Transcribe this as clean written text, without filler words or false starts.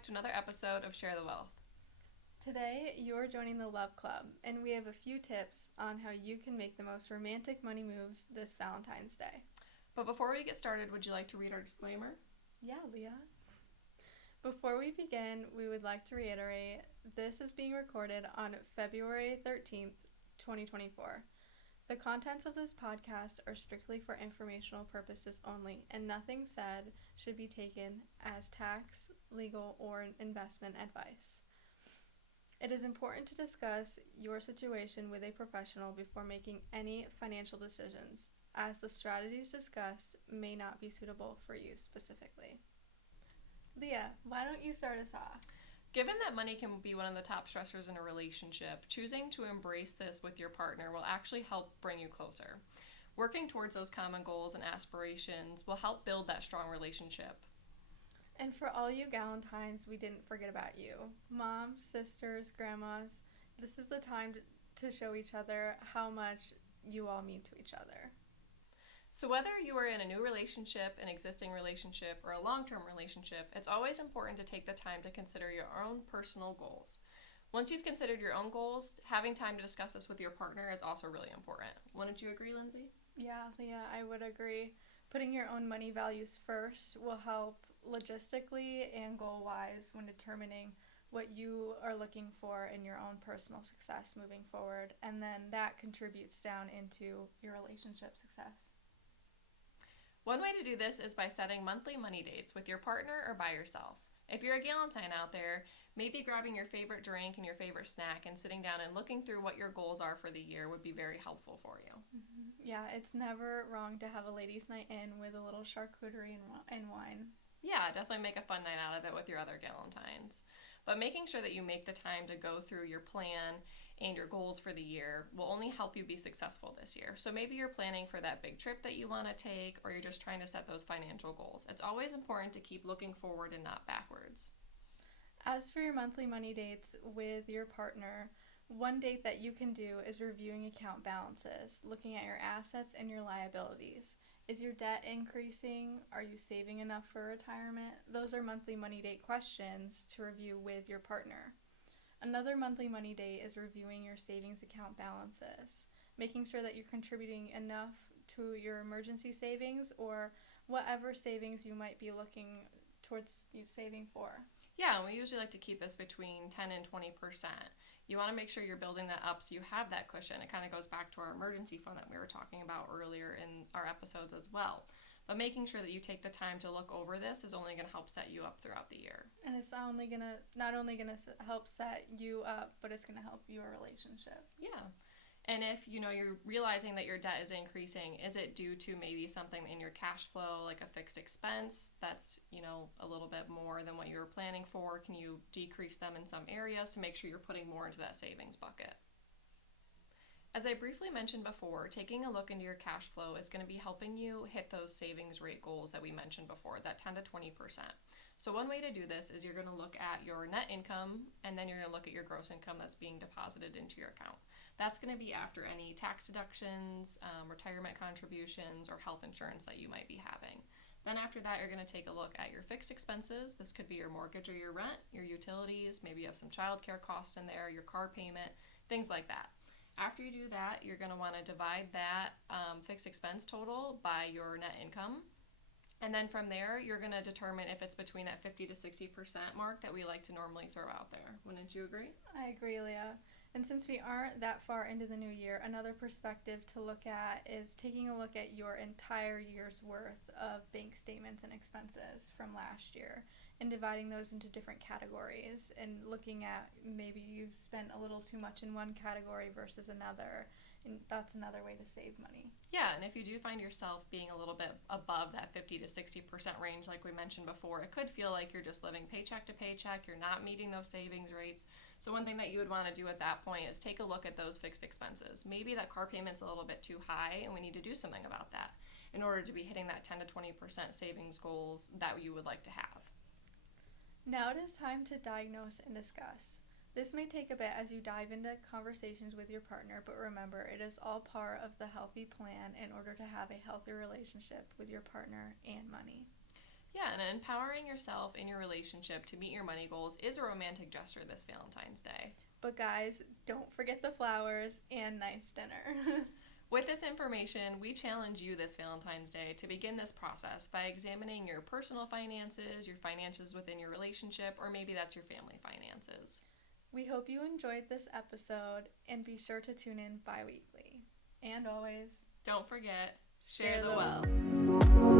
back to another episode of Share the Wealth. Today, you're joining the Love Club, and we have a few tips on how you can make the most romantic money moves this Valentine's Day. But before we get started, would you like to read our disclaimer? Yeah, Leah. Before we begin, we would like to reiterate this is being recorded on February 13th, 2024. The contents of this podcast are strictly for informational purposes only, and nothing said should be taken as tax, legal, or investment advice. It is important to discuss your situation with a professional before making any financial decisions, as the strategies discussed may not be suitable for you specifically. Leah, why don't you start us off? Given that money can be one of the top stressors in a relationship, choosing to embrace this with your partner will actually help bring you closer. Working towards those common goals and aspirations will help build that strong relationship. And for all you Galentines, we didn't forget about you. Moms, sisters, grandmas, this is the time to show each other how much you all mean to each other. So whether you are in a new relationship, an existing relationship, or a long-term relationship, it's always important to take the time to consider your own personal goals. Once you've considered your own goals, having time to discuss this with your partner is also really important. Wouldn't you agree, Lyndsey? Yeah, Leah, I would agree. Putting your own money values first will help logistically and goal-wise when determining what you are looking for in your own personal success moving forward, and then that contributes down into your relationship success. One way to do this is by setting monthly money dates with your partner or by yourself. If you're a Galentine out there, maybe grabbing your favorite drink and your favorite snack and sitting down and looking through what your goals are for the year would be very helpful for you. Mm-hmm. Yeah, it's never wrong to have a ladies' night in with a little charcuterie and wine. Yeah, definitely make a fun night out of it with your other Galentines. But making sure that you make the time to go through your plan and your goals for the year will only help you be successful this year. So maybe you're planning for that big trip that you want to take, or you're just trying to set those financial goals. It's always important to keep looking forward and not backwards. As for your monthly money dates with your partner, one date that you can do is reviewing account balances, looking at your assets and your liabilities. Is your debt increasing? Are you saving enough for retirement? Those are monthly money date questions to review with your partner. Another monthly money date is reviewing your savings account balances, making sure that you're contributing enough to your emergency savings or whatever savings you might be looking towards you saving for. Yeah, we usually like to keep this between 10 and 20%. You want to make sure you're building that up so you have that cushion. It kind of goes back to our emergency fund that we were talking about earlier in our episodes as well. But making sure that you take the time to look over this is only going to help set you up throughout the year. And it's not only going to help set you up, but it's going to help your relationship. Yeah. And if, you're realizing that your debt is increasing, is it due to maybe something in your cash flow, like a fixed expense that's, a little bit more than what you were planning for? Can you decrease them in some areas to make sure you're putting more into that savings bucket? As I briefly mentioned before, taking a look into your cash flow is going to be helping you hit those savings rate goals that we mentioned before, that 10 to 20%. So one way to do this is you're going to look at your net income, and then you're going to look at your gross income that's being deposited into your account. That's going to be after any tax deductions, retirement contributions, or health insurance that you might be having. Then after that, you're going to take a look at your fixed expenses. This could be your mortgage or your rent, your utilities, maybe you have some childcare costs in there, your car payment, things like that. After you do that, you're going to want to divide that fixed expense total by your net income. And then from there, you're going to determine if it's between that 50 to 60% mark that we like to normally throw out there. Wouldn't you agree? I agree, Leah. And since we aren't that far into the new year, another perspective to look at is taking a look at your entire year's worth of bank statements and expenses from last year and dividing those into different categories and looking at maybe you've spent a little too much in one category versus another. And that's another way to save money. Yeah, and if you do find yourself being a little bit above that 50 to 60% range like we mentioned before, it could feel like you're just living paycheck to paycheck, you're not meeting those savings rates. So one thing that you would want to do at that point is take a look at those fixed expenses. Maybe that car payment's a little bit too high and we need to do something about that in order to be hitting that 10 to 20% savings goals that you would like to have. Now it is time to diagnose and discuss. This may take a bit as you dive into conversations with your partner, but remember, it is all part of the healthy plan in order to have a healthy relationship with your partner and money. Yeah, and empowering yourself in your relationship to meet your money goals is a romantic gesture this Valentine's Day. But guys, don't forget the flowers and nice dinner. With this information, we challenge you this Valentine's Day to begin this process by examining your personal finances, your finances within your relationship, or maybe that's your family finances. We hope you enjoyed this episode, and be sure to tune in bi-weekly. And always, don't forget, share the wealth. wealth.